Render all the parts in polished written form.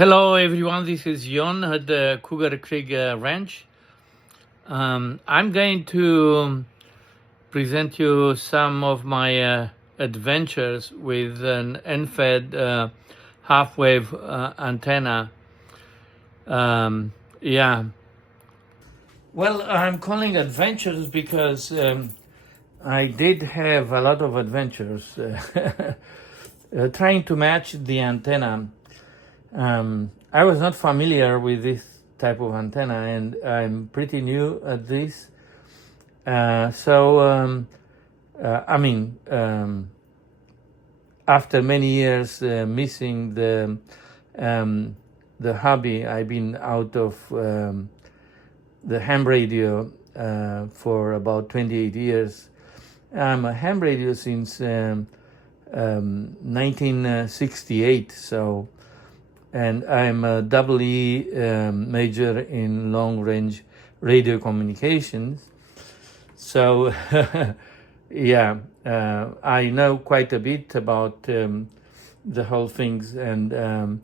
Hello everyone, this is Jon at the Cougar Creek Ranch. I'm going to present you some of my adventures with an EndFed half-wave antenna. Yeah. Well, I'm calling adventures because I did have a lot of adventures trying to match the antenna. I was not familiar with this type of antenna, and I'm pretty new at this. After many years missing the hobby, I've been out of the ham radio for about 28 years. I'm a ham radio since 1968, and I'm a double E major in long-range radio communications. So, yeah, I know quite a bit about the whole things, and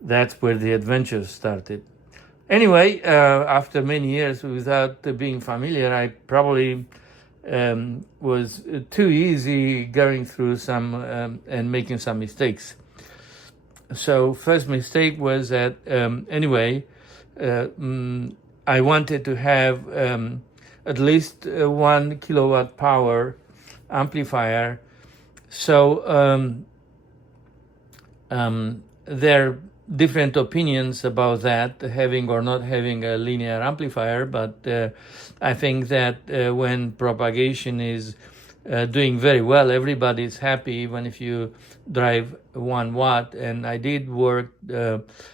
that's where the adventure started. Anyway, after many years without being familiar, I probably was too easy going through some and making some mistakes. So first mistake was that I wanted to have at least 1 kilowatt power amplifier. So there are different opinions about that, having or not having a linear amplifier, but I think that when propagation is doing very well, everybody's happy, even if you drive 1 watt. And I did work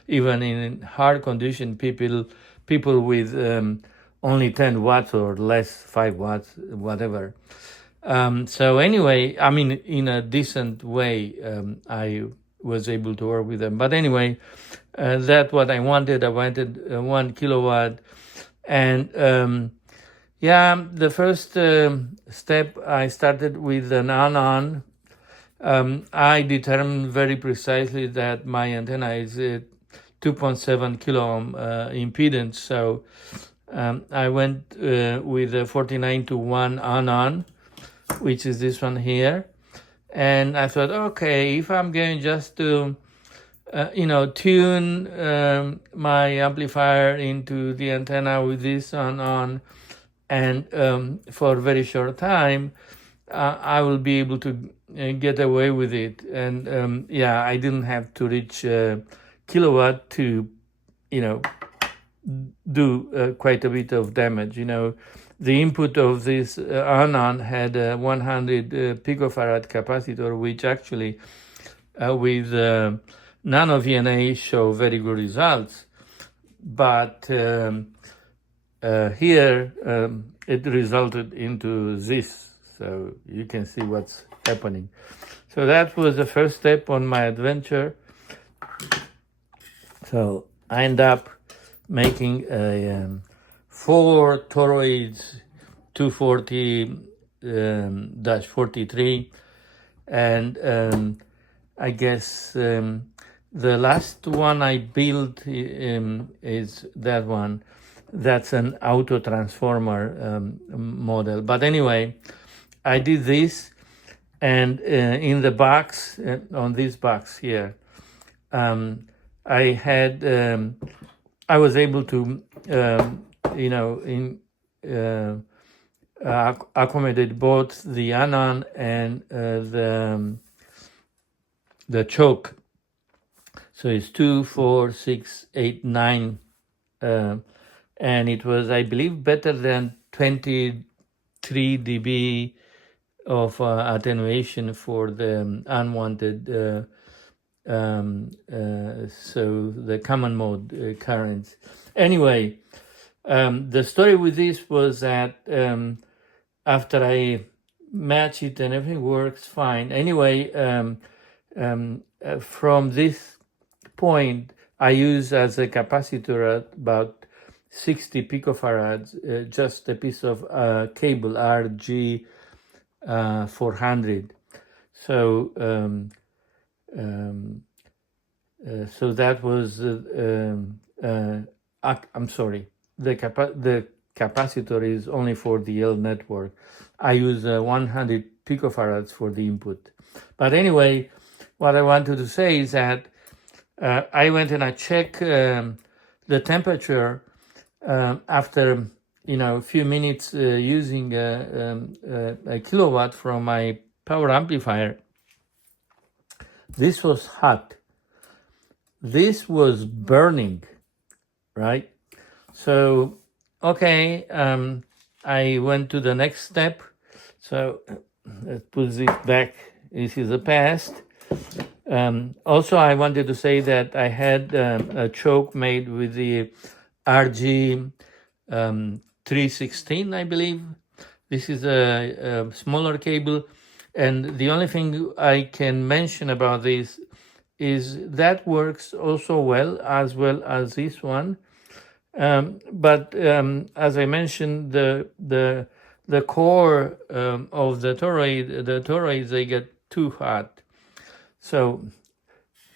even in hard condition, people with only 10 watts or less, 5 watts, whatever. So anyway, I mean, in a decent way, I was able to work with them. But anyway, that's what I wanted. I wanted 1 kilowatt. And the first step, I started with an on-on. I determined very precisely that my antenna is 2.7 kilo ohm impedance. So I went with a 49-to-1 on-on, which is this one here. And I thought, okay, if I'm going just to, tune my amplifier into the antenna with this on, and for a very short time, I will be able to get away with it. And I didn't have to reach kilowatt to, do quite a bit of damage. The input of this on had a 100 picofarad capacitor, which actually with nano VNA show very good results. But here it resulted into this. So you can see what's happening. So that was the first step on my adventure. So I end up making a 4 toroids 240-43, and I guess the last one I built is that one. That's an auto transformer model. But anyway, I did this, and in the box, on this box here, I was able to accommodate both the anon and the choke. So it's 2, 4, 6, 8, 9, and it was, I believe, better than 23 dB of attenuation for the unwanted, so the common mode currents. Anyway, the story with this was that after I match it and everything works fine. Anyway, from this point, I use as a capacitor at about 60 picofarads, just a piece of cable RG 400. So So that was, I'm sorry, the capacitor is only for the L network. I use 100 picofarads for the input. But anyway, what I wanted to say is that I went and I checked the temperature after a few minutes using a kilowatt from my power amplifier. This was hot. This was burning, right? So, okay, I went to the next step. So let's put this back. This is the past. Also, I wanted to say that I had a choke made with the RG 316, I believe. This is a smaller cable. And the only thing I can mention about this is that works also well as this one. But as I mentioned, the core of the toroids, they get too hot. So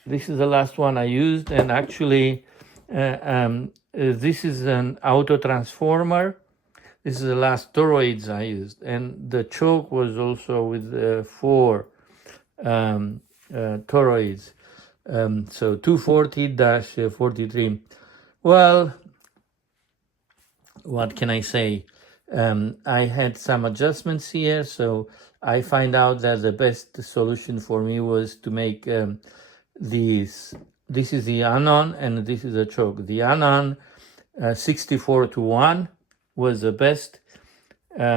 this is the last one I used, and actually this is an auto transformer. This is the last toroids I used, and the choke was also with 4 toroids. So 240-43. Well, what can I say? I had some adjustments here, so I find out that the best solution for me was to make these. This is the anon, and this is the choke. The anon 64-1 was the best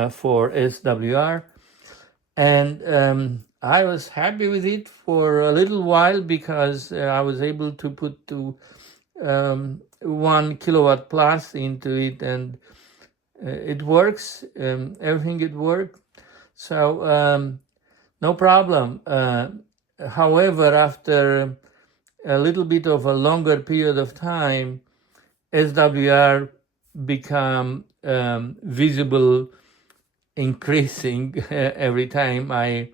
for SWR, and I was happy with it for a little while because I was able to put 1 kilowatt plus into it, and it works. Everything it worked, so no problem. However, after a little bit of a longer period of time, SWR become visible, increasing every time I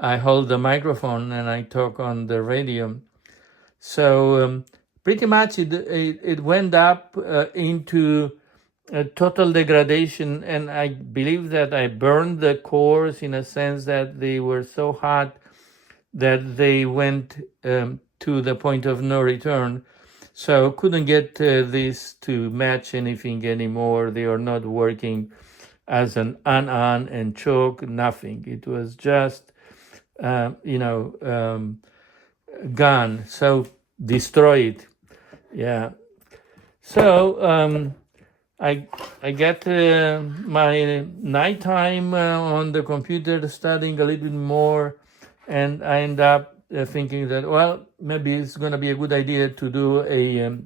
hold the microphone and I talk on the radio. So pretty much it went up into a total degradation, and I believe that I burned the cores in a sense that they were so hot that they went to the point of no return. So couldn't get this to match anything anymore. They are not working as an on and choke, nothing. It was just, gone. So destroyed. Yeah. So I get my nighttime on the computer studying a little bit more, and I end up thinking that, well, maybe it's going to be a good idea to do a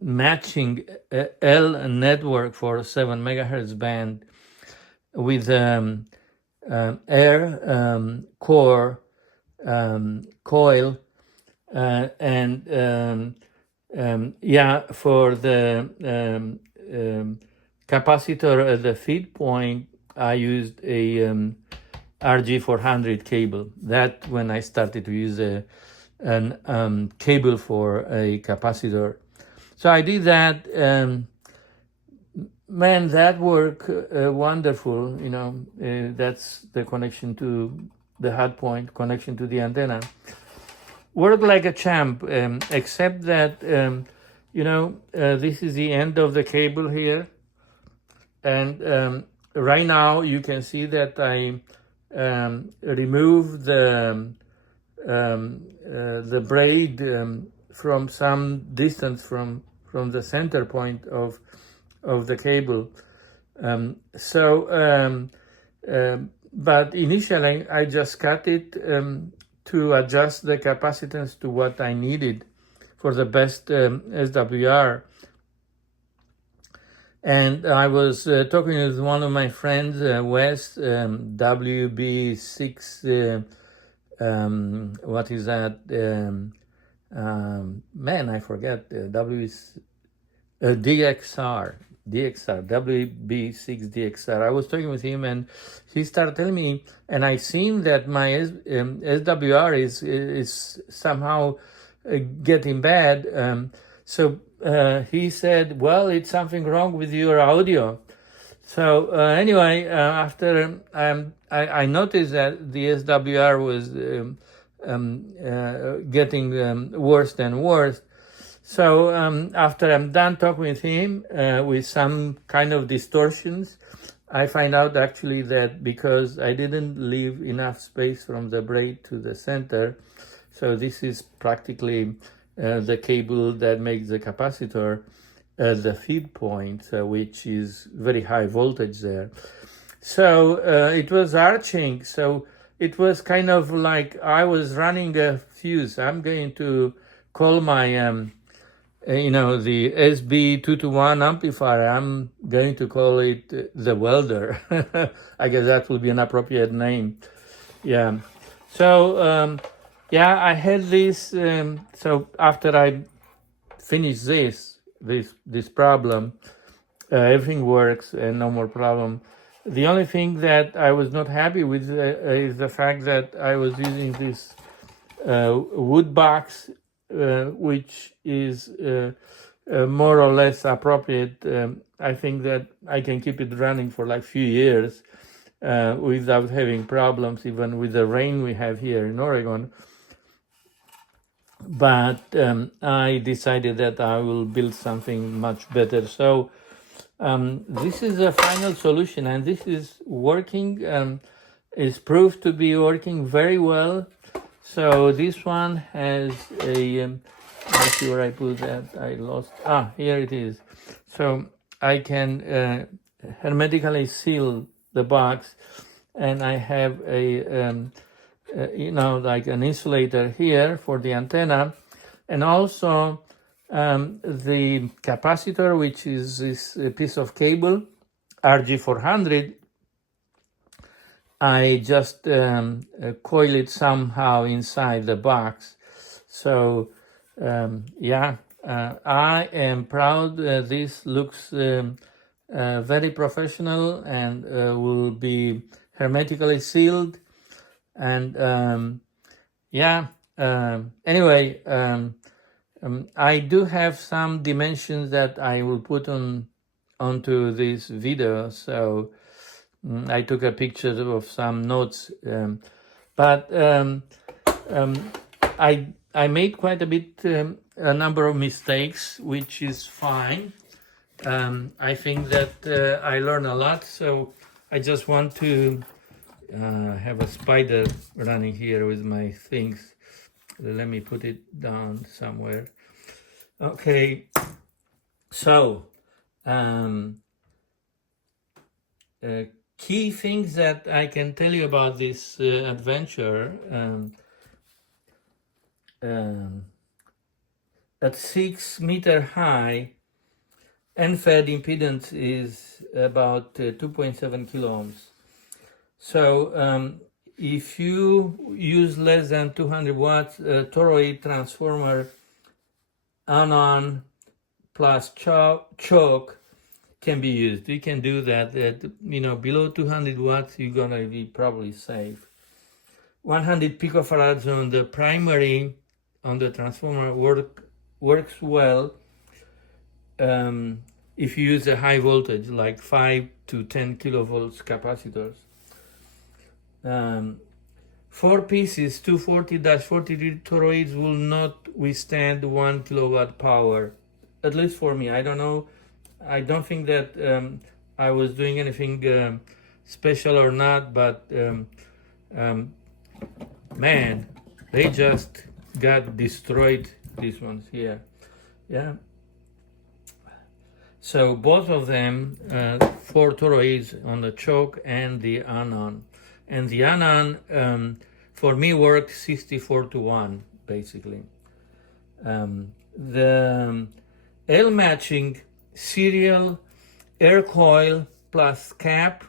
matching L network for 7 megahertz band with air core coil and for the capacitor at the feed point, I used a RG400 cable. That when I started to use an cable for a capacitor. So I did that. Man, that worked wonderful. That's the connection to the hot point, connection to the antenna. Worked like a champ, except that, this is the end of the cable here. And right now you can see that I remove the braid from some distance from the center point of the cable. But initially I just cut it to adjust the capacitance to what I needed for the best SWR. And I was talking with one of my friends, Wes, WB6, what is that? Man, I forget, DXR. DXR, WB6 DXR. I was talking with him, and he started telling me, and I seen that my SWR is somehow getting bad. So he said, well, it's something wrong with your audio. So anyway, after I noticed that the SWR was getting worse and worse. So after I'm done talking with him with some kind of distortions, I find out actually that because I didn't leave enough space from the braid to the center, so this is practically the cable that makes the capacitor the feed point, which is very high voltage there. So it was arching, so it was kind of like I was running a fuse. I'm going to call my the SB221 amplifier, I'm going to call it the welder. I guess that would be an appropriate name. Yeah. So, I had this, so after I finished this problem, everything works and no more problem. The only thing that I was not happy with is the fact that I was using this wood box, which is more or less appropriate. I think that I can keep it running for like few years without having problems, even with the rain we have here in Oregon. But I decided that I will build something much better. So this is a final solution, and this is working. Is proved to be working very well. So this one has a, let's see where I put that, I lost, here it is. So I can hermetically seal the box, and I have a, like an insulator here for the antenna, and also the capacitor, which is this piece of cable, RG400, I just coil it somehow inside the box. So I am proud. This looks very professional and will be hermetically sealed. And anyway, I do have some dimensions that I will put onto this video. So I took a picture of some notes, but I made quite a bit, a number of mistakes, which is fine. I think that I learned a lot, so I just want to have a spider running here with my things. Let me put it down somewhere. Okay, so key things that I can tell you about this adventure. At 6 meter high, EndFed impedance is about 2.7 kilo ohms. So if you use less than 200 watts, toroid transformer on plus choke can be used. You can do that at, below 200 watts, you're gonna be probably safe. 100 picofarads on the primary, on the transformer works well if you use a high voltage, like 5 to 10 kilovolts capacitors. 4 pieces, 240-43 toroids will not withstand 1 kilowatt power, at least for me. I don't know. I don't think that I was doing anything special or not, but man, they just got destroyed, these ones here. Yeah. So both of them, 4 toroids on the choke and the anon. And the anon, for me, worked 64-1, basically. The L matching serial air coil plus cap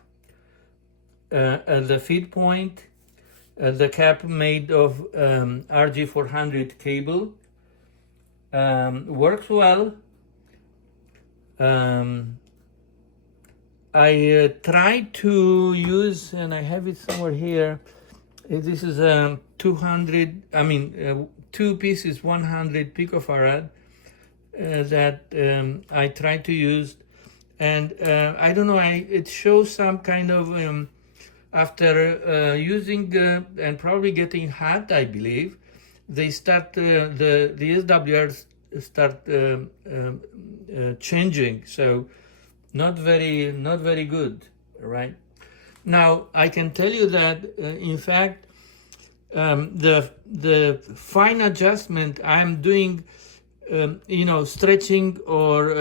at the feed point. The cap made of RG400 cable works well. I try to use, and I have it somewhere here. This is a 2 pieces 100 picofarad that I try to use, and I don't know. It shows some kind of after using and probably getting hot, I believe, they start the SWRs start changing. So not very good, right? Now I can tell you that in fact the fine adjustment I'm doing, stretching or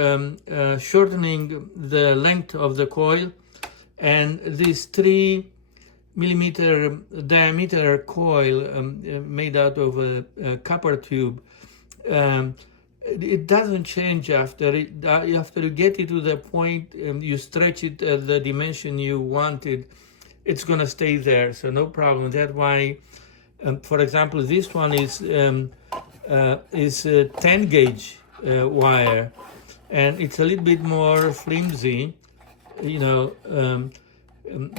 shortening the length of the coil, and this 3 millimeter diameter coil made out of a copper tube, it doesn't change after you get it to the point you stretch it at the dimension you want it, it's gonna stay there, so no problem. That's why, for example, this one is 10 gauge wire, and it's a little bit more flimsy,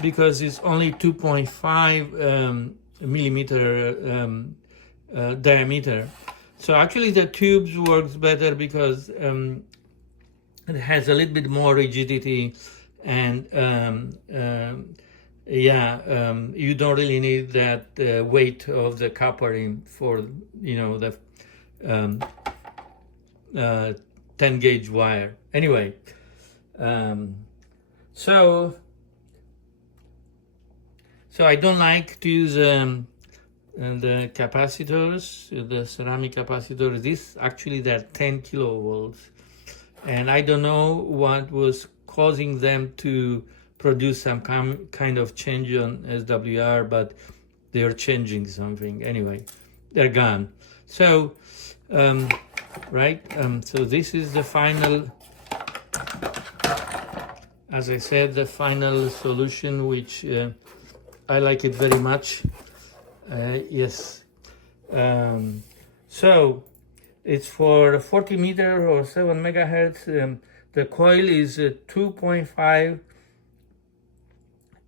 because it's only 2.5 millimeter diameter. So actually the tubes works better because it has a little bit more rigidity, and you don't really need that weight of the copper in for the 10 gauge wire. Anyway, so I don't like to use the capacitors, the ceramic capacitors. This actually they're 10 kilovolts, and I don't know what was causing them to produce some kind of change on SWR, but they're changing something. Anyway, they're gone. So, so this is the final, as I said, the final solution, which I like it very much. Yes. So it's for 40 meter or 7 megahertz. The coil is 2.5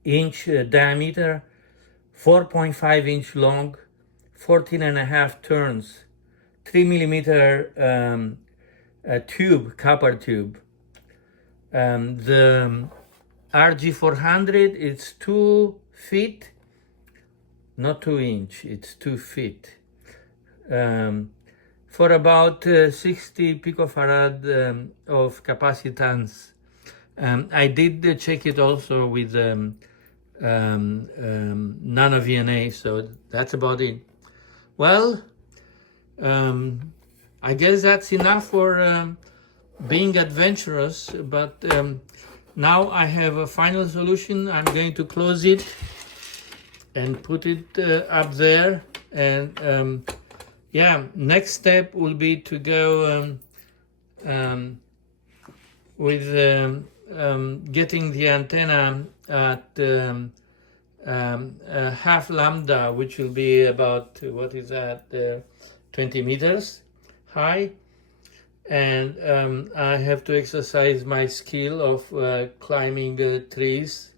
inch diameter, 4.5 inch long, 14.5 turns, 3 millimeter tube, copper tube. The RG400, it's 2 feet, not 2 inch, it's 2 feet, for about 60 picofarad of capacitance. I did check it also with nano VNA, so that's about it. Well, I guess that's enough for being adventurous, but now I have a final solution. I'm going to close it and put it up there, and next step will be to go with getting the antenna at half lambda, which will be about, 20 meters high, and I have to exercise my skill of climbing trees.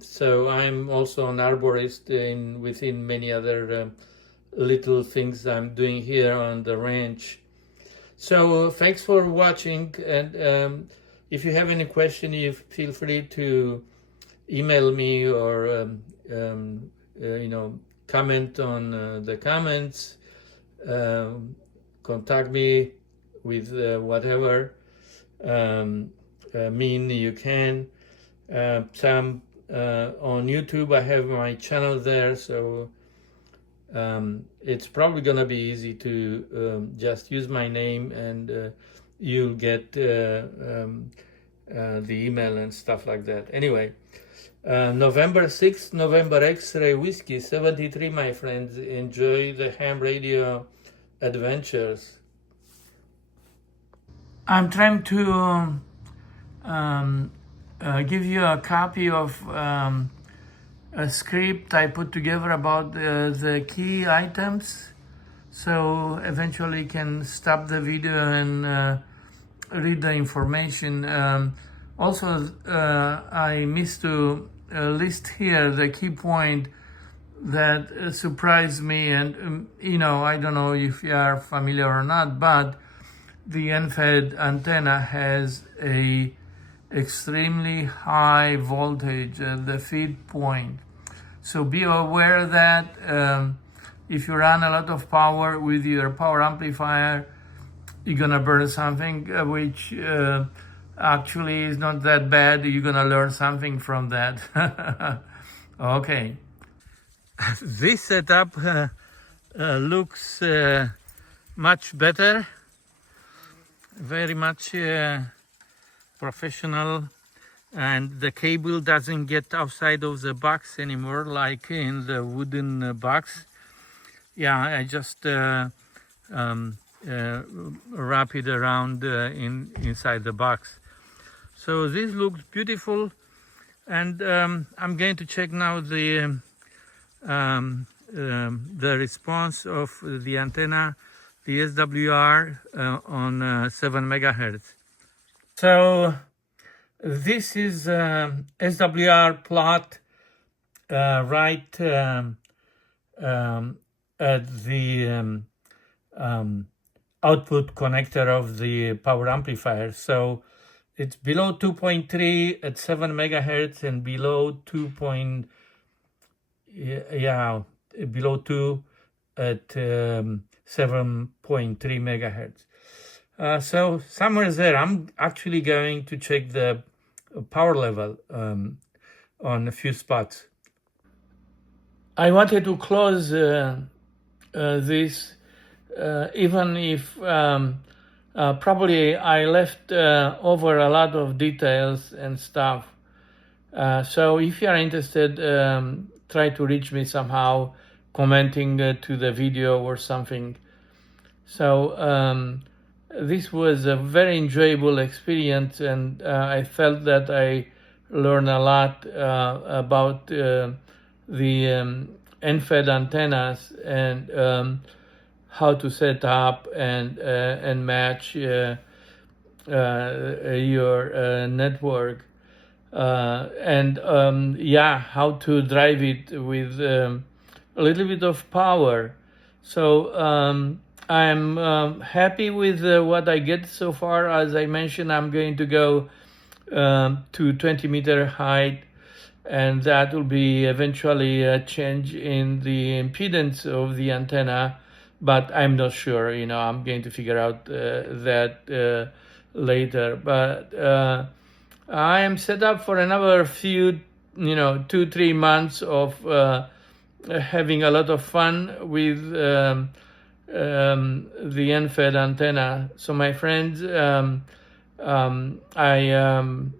So I'm also an arborist within many other little things I'm doing here on the ranch. So thanks for watching, and if you have any question, you feel free to email me or comment on the comments, contact me with whatever mean you can. Some on YouTube, I have my channel there, so it's probably gonna be easy to just use my name, and you'll get the email and stuff like that. Anyway, November 6th, November X-ray Whiskey 73, my friends. Enjoy the ham radio adventures. I'm trying to give you a copy of a script I put together about the key items, so eventually you can stop the video and read the information. Also, I missed to list here the key point that surprised me, and I don't know if you are familiar or not, but the EndFed antenna has a extremely high voltage at the feed point. So be aware that if you run a lot of power with your power amplifier, you're gonna burn something which actually is not that bad. You're gonna learn something from that. Okay. This setup looks much better, very much professional, and the cable doesn't get outside of the box anymore like in the wooden box. Yeah, I just wrap it around inside the box. So this looks beautiful, and I'm going to check now the response of the antenna, the SWR on 7 megahertz. So this is SWR plot right at the output connector of the power amplifier. So it's below 2.3 at 7 megahertz and below below 2 at 7.3 megahertz. So somewhere there, I'm actually going to check the power level on a few spots. I wanted to close this, even if probably I left over a lot of details and stuff. So if you are interested, try to reach me somehow, commenting to the video or something. So this was a very enjoyable experience, and I felt that I learned a lot about the EndFed antennas and how to set up and match your network, and how to drive it with a little bit of power. So I'm happy with what I get so far. As I mentioned, I'm going to go to 20-meter height, and that will be eventually a change in the impedance of the antenna, but I'm not sure. I'm going to figure out that later. But I am set up for another few, 2-3 months of having a lot of fun with the EndFed antenna. So my friends, I am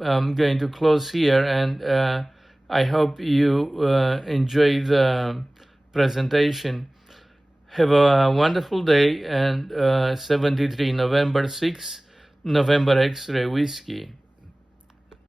going to close here, and I hope you enjoy the presentation. Have a wonderful day, and 73 November 6, November X-ray Whiskey.